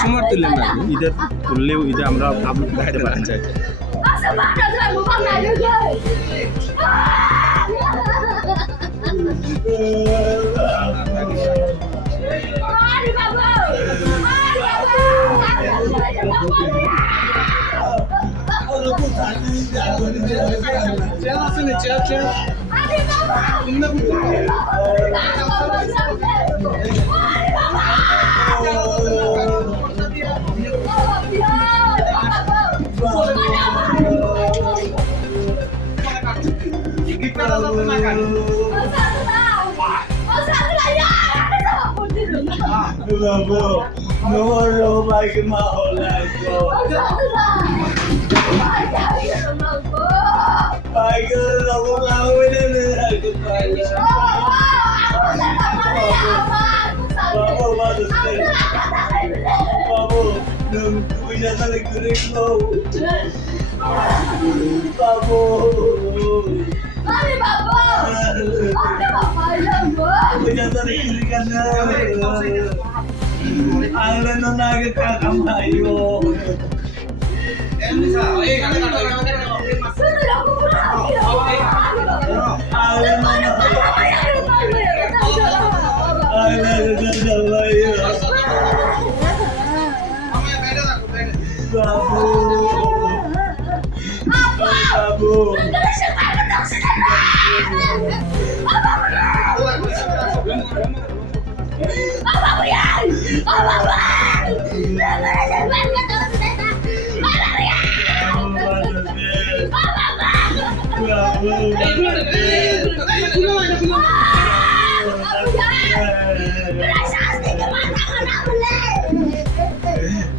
সুমার তুললেন না ঈদের তুললেও ঈদে আমরা আপলোড দেখাতে পারেন চাই No, like my whole life, bro. I got a lot of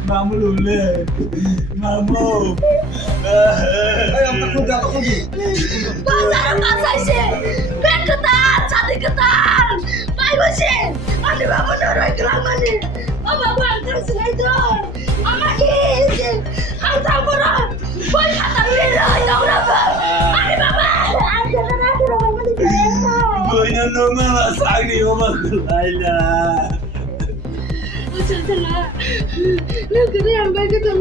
Mamu lule, mamu. Yang takut jatuh lagi. Pasar pasar sih, ketan, cantik ketan, baik sih. Andi bamu noroi kelamaan nih. Babu terus itu, amak ini, hantar boran, boy kata bila yang berapa? Andi babu, andi nanti orang mandi kereta. Boynya normal sakit omak lainnya. Setelah, lu kena yang baik itu.